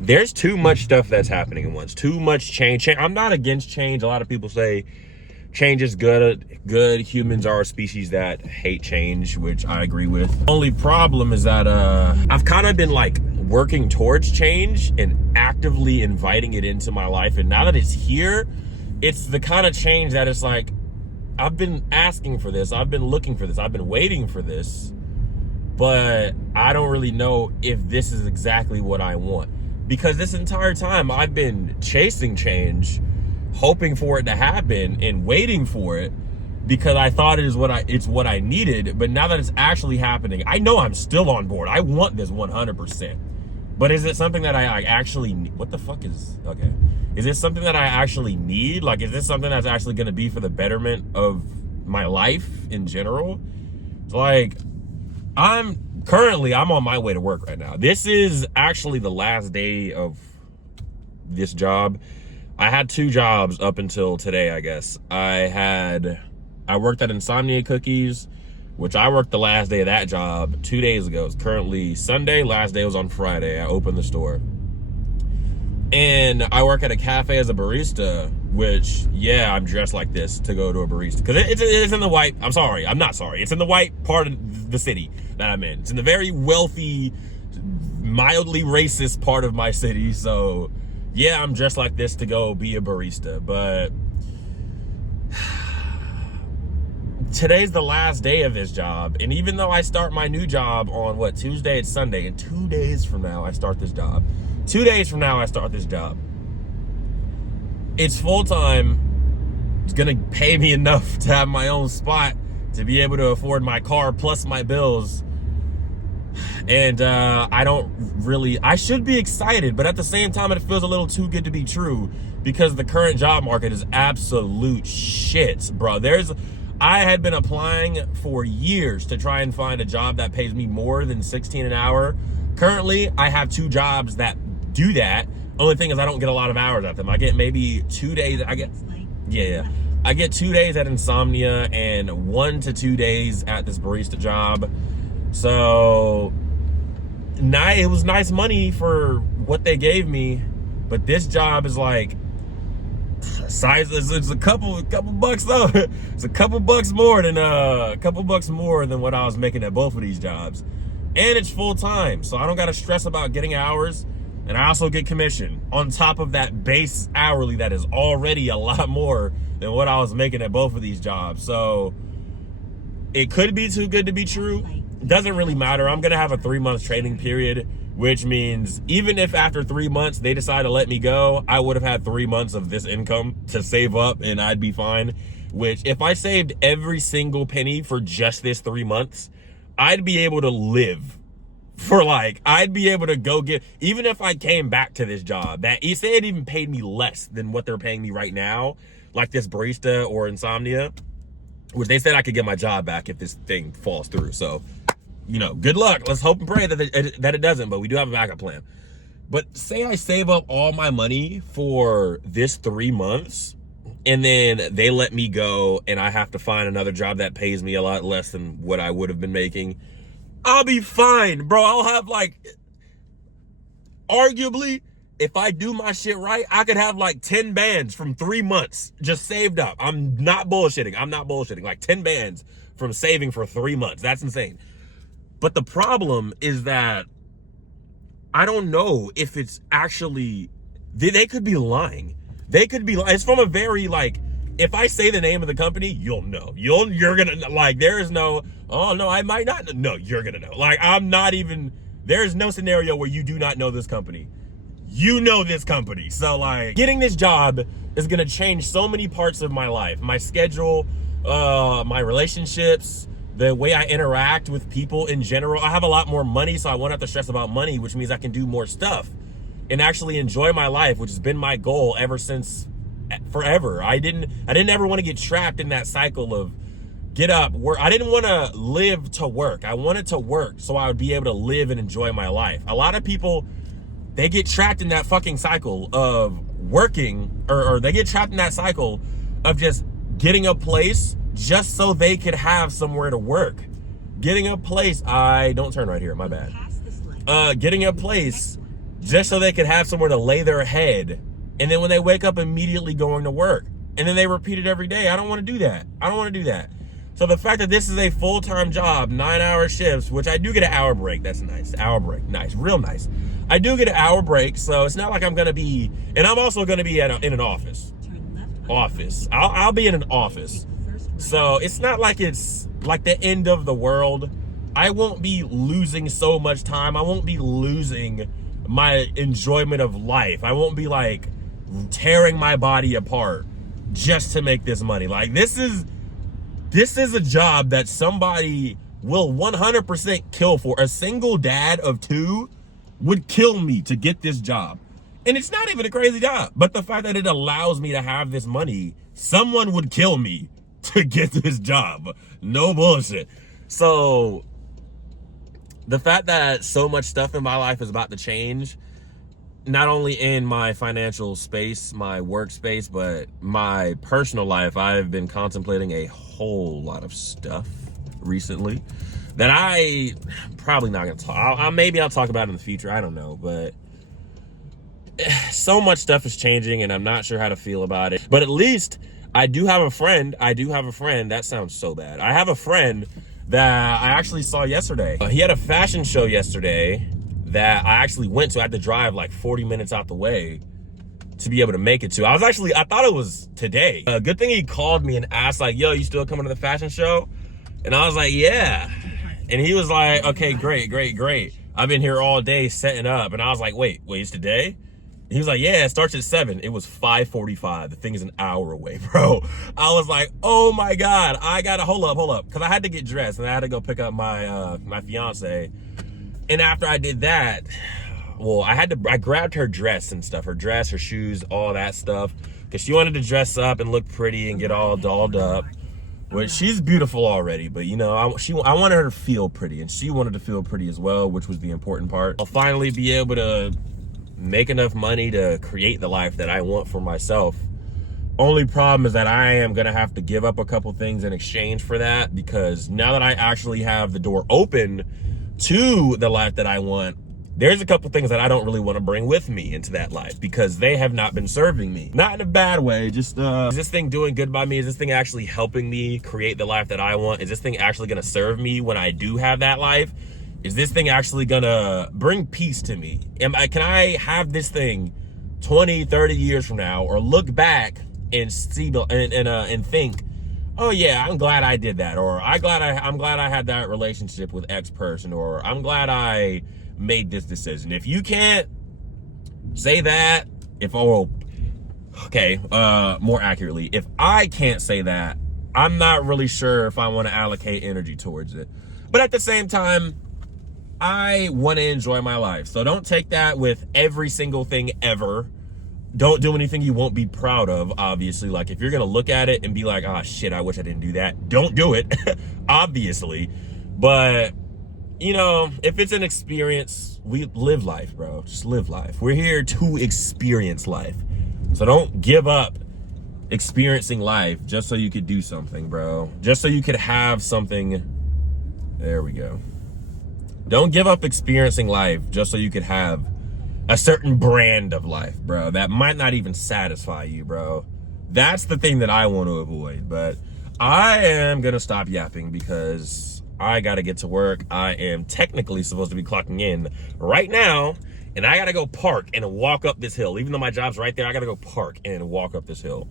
there's too much stuff that's happening at once. Too much change. I'm not against change. A lot of people say change is good. Humans are a species that hate change, which I agree with. Only problem is that I've kind of been like working towards change and actively inviting it into my life. And now that it's here, it's the kind of change that it's like, I've been asking for this. I've been looking for this. I've been waiting for this. But I don't really know if this is exactly what I want. Because this entire time I've been chasing change, hoping for it to happen and waiting for it because I thought it's what I needed. But now that it's actually happening, I know I'm still on board. I want this 100%. But is it something that I actually need? What the fuck is, okay. Is this something that I actually need? Like, is this something that's actually going to be for the betterment of my life in general? Like, I'm on my way to work right now. This is actually the last day of this job. I had 2 jobs up until today, I guess. I worked at Insomnia Cookies, which I worked the last day of that job 2 days ago. It's currently Sunday. Last day was on Friday. I opened the store. And I work at a cafe as a barista, which, yeah, I'm dressed like this to go to a barista. Because it's in the white, I'm not sorry. It's in the white part of the city that I'm in. It's in the very wealthy, mildly racist part of my city. So, yeah, I'm dressed like this to go be a barista. But today's the last day of this job. And even though I start my new job on, Tuesday, it's Sunday. And 2 days from now, I start this job. 2 days from now, I start this job. It's full-time. It's gonna pay me enough to have my own spot to be able to afford my car plus my bills. And I should be excited, but at the same time, it feels a little too good to be true because the current job market is absolute shit, bro. I had been applying for years to try and find a job that pays me more than $16 an hour. Currently, I have 2 jobs that do that. Only thing is I don't get a lot of hours at them. I get maybe 2 days. I get 2 days at Insomnia and 1 to 2 days at this barista job. So it was nice money for what they gave me, but this job is like it's a couple bucks though. It's a couple bucks more than what I was making at both of these jobs. And it's full time, so I don't got to stress about getting hours. And I also get commission on top of that base hourly that is already a lot more than what I was making at both of these jobs. So it could be too good to be true. It doesn't really matter. I'm going to have a 3-month training period, which means even if after 3 months they decide to let me go, I would have had 3 months of this income to save up and I'd be fine. Which if I saved every single penny for just this 3 months, I'd be able to live I'd be able to go get, even if I came back to this job, that say it even paid me less than what they're paying me right now, like this barista or Insomnia, which they said I could get my job back if this thing falls through. So, good luck. Let's hope and pray that it doesn't, but we do have a backup plan. But say I save up all my money for this 3 months, and then they let me go and I have to find another job that pays me a lot less than what I would have been making. I'll be fine, bro. I'll have arguably, if I do my shit right, I could have 10 bands from 3 months just saved up. I'm not bullshitting. 10 bands from saving for 3 months. That's insane. But the problem is that I don't know if it's actually, they could be lying. It's from a very if I say the name of the company, you'll know. You're gonna there is no, oh no, I might not. No, you're gonna know. There's no scenario where you do not know this company. You know this company. So getting this job is gonna change so many parts of my life. My schedule, my relationships, the way I interact with people in general. I have a lot more money, so I won't have to stress about money, which means I can do more stuff and actually enjoy my life, which has been my goal ever since forever. I didn't ever want to get trapped in that cycle of get up, work. I didn't want to live to work. I wanted to work so I would be able to live and enjoy my life. A lot of people, they get trapped in that fucking cycle of working, or they get trapped in that cycle of just getting a place just so they could have somewhere to work. Getting a place, don't turn right here, my bad. Getting a place just so they could have somewhere to lay their head. And then when they wake up, immediately going to work. And then they repeat it every day. I don't want to do that. I don't want to do that. So the fact that this is a full-time job, 9-hour shifts, which I do get an hour break. That's nice. Hour break. Nice. Real nice. I do get an hour break, so it's not like I'm going to be, and I'm also going to be in an office. I'll be in an office. So it's not like it's like the end of the world. I won't be losing so much time. I won't be losing my enjoyment of life. I won't be like tearing my body apart just to make this money. Like this is a job that somebody will 100% kill for. A single dad of 2 would kill me to get this job. And it's not even a crazy job, but the fact that it allows me to have this money, someone would kill me to get this job. No bullshit. So the fact that so much stuff in my life is about to change, not only in my financial space, my workspace, but my personal life, I've been contemplating a whole lot of stuff recently that I probably not gonna talk. Maybe I'll talk about in the future. I don't know, but so much stuff is changing and I'm not sure how to feel about it. But at least I do have a friend. That sounds so bad. I have a friend that I actually saw yesterday. He had a fashion show yesterday that I actually went to. I had to drive like 40 minutes out the way to be able to make it to. I thought it was today. Good thing he called me and asked like, yo, you still coming to the fashion show? And I was like, yeah. And he was like, okay, great. I've been here all day setting up. And I was like, wait, it's today? He was like, yeah, it starts at 7. It was 5:45. The thing is an hour away, bro. I was like, oh my God, I gotta hold up. Cause I had to get dressed and I had to go pick up my my fiance. And after I did that, well, I grabbed her dress and stuff, her dress, her shoes, all that stuff. Cause she wanted to dress up and look pretty and get all dolled up. Which she's beautiful already, but you know, I wanted her to feel pretty and she wanted to feel pretty as well, which was the important part. I'll finally be able to make enough money to create the life that I want for myself. Only problem is that I am gonna have to give up a couple things in exchange for that, because now that I actually have the door open to the life that I want, there's a couple things that I don't really want to bring with me into that life because they have not been serving me. Not in a bad way, just is this thing doing good by me? Is this thing actually helping me create the life that I want? Is this thing actually gonna serve me when I do have that life? Is this thing actually gonna bring peace to me? Can I have this thing 20, 30 years from now, or look back and see and think, oh yeah, I'm glad I did that, or I'm glad I had that relationship with X person, or I'm glad I made this decision. If you can't say that, more accurately, if I can't say that, I'm not really sure if I want to allocate energy towards it. But at the same time, I want to enjoy my life. So don't take that with every single thing ever. Don't do anything you won't be proud of, obviously. Like, if you're going to look at it and be like, oh, shit, I wish I didn't do that. Don't do it, obviously. But, you know, if it's an experience, we live life, bro. Just live life. We're here to experience life. So don't give up experiencing life just so you could do something, bro. Just so you could have something. There we go. Don't give up experiencing life just so you could have a certain brand of life, bro, that might not even satisfy you, bro. That's the thing that I want to avoid. But I am going to stop yapping because I got to get to work. I am technically supposed to be clocking in right now, and I got to go park and walk up this hill. Even though my job's right there, I got to go park and walk up this hill.